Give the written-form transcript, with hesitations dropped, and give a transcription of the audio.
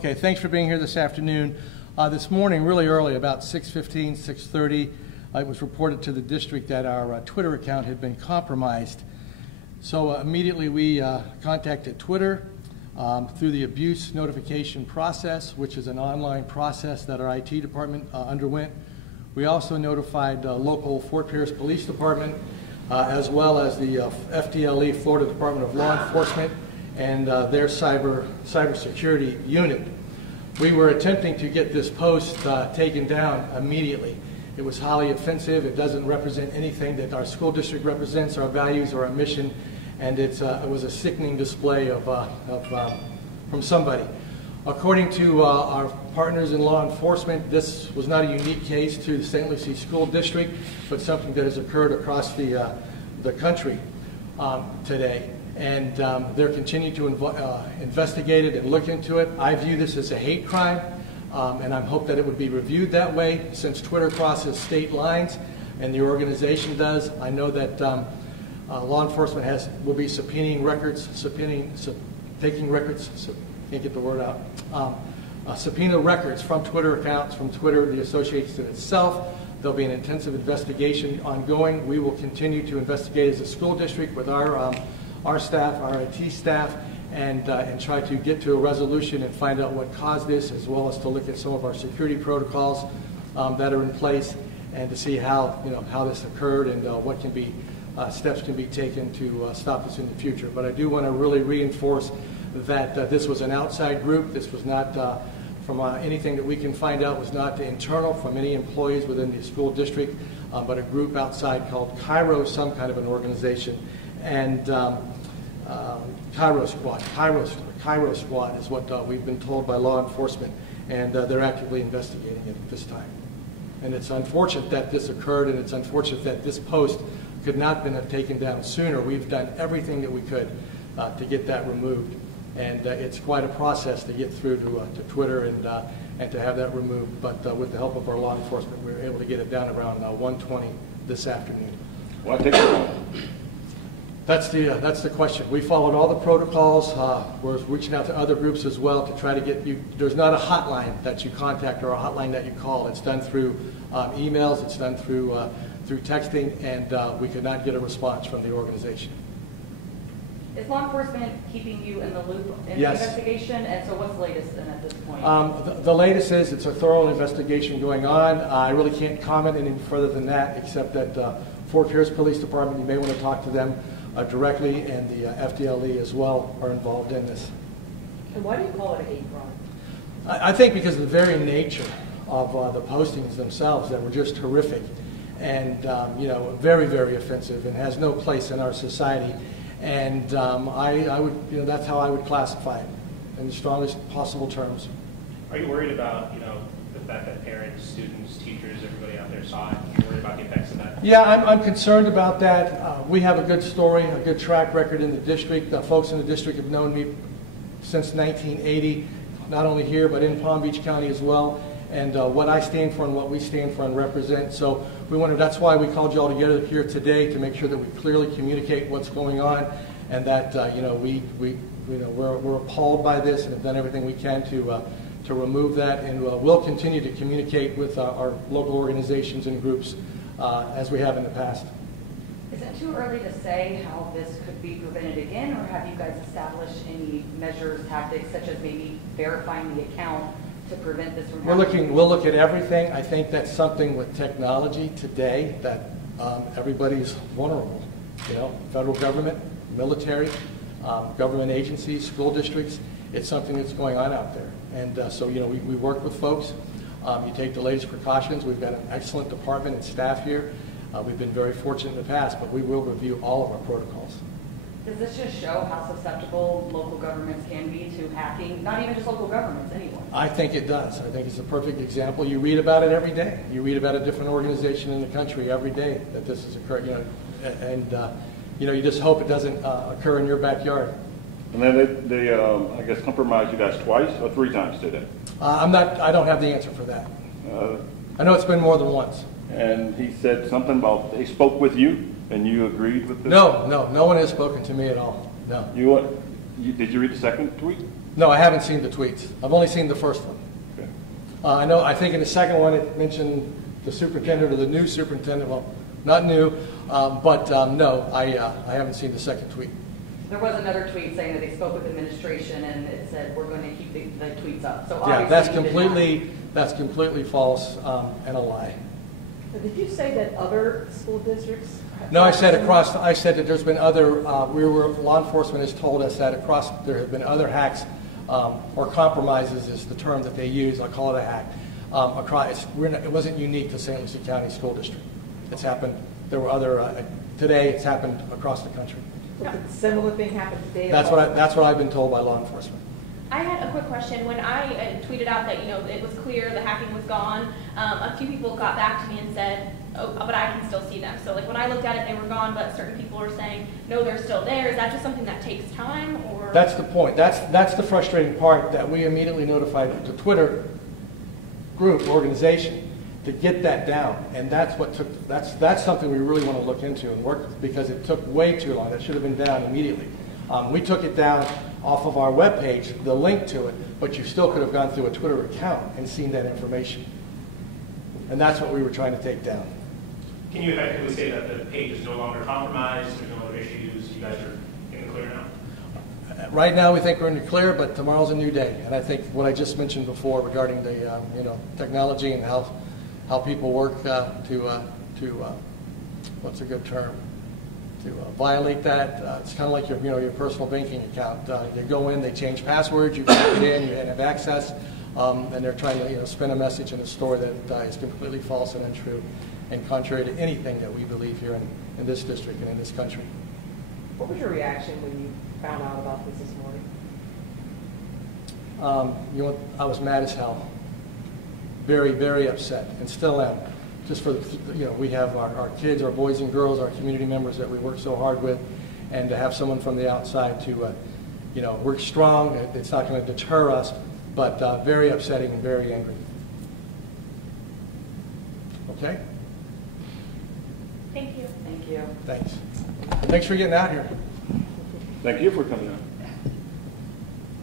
Okay, thanks for being here this afternoon. This morning, really early, about 6:15, 6:30, it was reported to the district that our Twitter account had been compromised. So immediately we contacted Twitter through the abuse notification process, which is an online process that our IT department underwent. We also notified local Fort Pierce Police Department, as well as the FDLE, Florida Department of Law Enforcement, and their cybersecurity unit. We were attempting to get this post taken down immediately. It was highly offensive. It doesn't represent anything that our school district represents, our values, or our mission, and it was a sickening display from somebody. According to our partners in law enforcement, this was not a unique case to the St. Lucie School District, but something that has occurred across the country today. And they're continuing to investigate it and look into it. I view this as a hate crime, and I hope that it would be reviewed that way. Since Twitter crosses state lines, and the organization does, I know that law enforcement will be subpoenaing records, taking records, can't get the word out, subpoena records from Twitter accounts, from Twitter, the association itself. There'll be an intensive investigation ongoing. We will continue to investigate as a school district with our staff, our IT staff, and try to get to a resolution and find out what caused this, as well as to look at some of our security protocols that are in place, and to see how this occurred and what can be steps can be taken to stop this in the future. But I do want to really reinforce that this was an outside group. This was not from anything that we can find out, was not internal from any employees within the school district, but a group outside called Cairo, some kind of an organization. And Cairo Squad is what we've been told by law enforcement, and they're actively investigating it at this time. And it's unfortunate that this occurred, and it's unfortunate that this post could not have been taken down sooner. We've done everything that we could to get that removed, and it's quite a process to get through to Twitter and to have that removed. But with the help of our law enforcement, we were able to get it down around 1:20 this afternoon. Why take so long? That's the question. We followed all the protocols. We're reaching out to other groups as well to try to get you. There's not a hotline that you contact or a hotline that you call. It's done through emails. It's done through texting, and we could not get a response from the organization. Is law enforcement keeping you in the loop in the investigation? And so what's the latest then at this point? The latest is it's a thorough investigation going on. I really can't comment any further than that, except that Fort Pierce Police Department, you may want to talk to them directly, and the FDLE as well are involved in this. And why do you call it a hate crime? I think because of the very nature of the postings themselves that were just horrific and very, very offensive and has no place in our society. And I would, that's how I would classify it in the strongest possible terms. Are you worried about, the fact that parents, students, teachers, everybody out there saw it? Are you worried about the effects of that? Yeah, I'm concerned about that. We have a good story, a good track record in the district. The folks in the district have known me since 1980, not only here but in Palm Beach County as well. And what I stand for and what we stand for and represent. So that's why we called you all together here today, to make sure that we clearly communicate what's going on, and that we're appalled by this and have done everything we can to remove that, and we'll continue to communicate with our local organizations and groups as we have in the past. Is it too early to say how this could be prevented again, or have you guys established any measures, tactics, such as maybe verifying the account to prevent this from happening? We'll look at everything. I think that's something with technology today that everybody's vulnerable. Federal government, military, government agencies, school districts. It's something that's going on out there. And so we work with folks. You take the latest precautions. We've got an excellent department and staff here. We've been very fortunate in the past, but we will review all of our protocols. Does this just show how susceptible local governments can be to hacking? Not even just local governments, anyone. I think it does. I think it's a perfect example. You read about it every day. You read about a different organization in the country every day that this has occurred. And you just hope it doesn't occur in your backyard. And then they I guess, compromised you guys twice or 3 times today? I don't have the answer for that. I know it's been more than once. And he said something about they spoke with you and you agreed with this? No one has spoken to me at all. No. Did you read the second tweet? No, I haven't seen the tweets. I've only seen the first one. Okay. I think in the second one it mentioned the superintendent or the new superintendent. Well, not new, but no, I haven't seen the second tweet. There was another tweet saying that they spoke with administration and it said we're going to keep the tweets up. So yeah, that's completely false and a lie. Did you say that other school districts? No, I said that there's been other. Law enforcement has told us that there have been other hacks or compromises is the term that they use. I'll call it a hack. It wasn't unique to St. Lucie County School District. It's happened. There were other. Today, it's happened across the country. Did a similar thing happen today? That's what I've been told by law enforcement. I had a quick question. When I tweeted out that it was clear the hacking was gone, a few people got back to me and said, "Oh, but I can still see them." So like when I looked at it, they were gone, but certain people were saying, "No, they're still there." Is that just something that takes time, or? That's the point. That's the frustrating part, that we immediately notified the Twitter group organization to get that down, and that's something we really want to look into and work with, because it took way too long. That should have been down immediately. We took it down off of our webpage, the link to it, but you still could have gone through a Twitter account and seen that information. And that's what we were trying to take down. Can you effectively say that the page is no longer compromised, there's no other issues, you guys are in the clear now? Right now we think we're in the clear, but tomorrow's a new day. And I think what I just mentioned before regarding the technology and how people work to what's a good term? To violate that. It's kind of like your personal banking account. You go in, they change passwords, you get in, you have access, and they're trying to spin a message in a store that is completely false and untrue and contrary to anything that we believe here in this district and in this country. What was your reaction when you found out about this morning? I was mad as hell. Very, very upset, and still am. Just for we have our kids, our boys and girls, our community members that we work so hard with, and to have someone from the outside to, we're strong. It's not going to deter us, but very upsetting and very angry. Okay. Thank you. Thank you. Thanks. Thanks for getting out here. Thank you for coming out.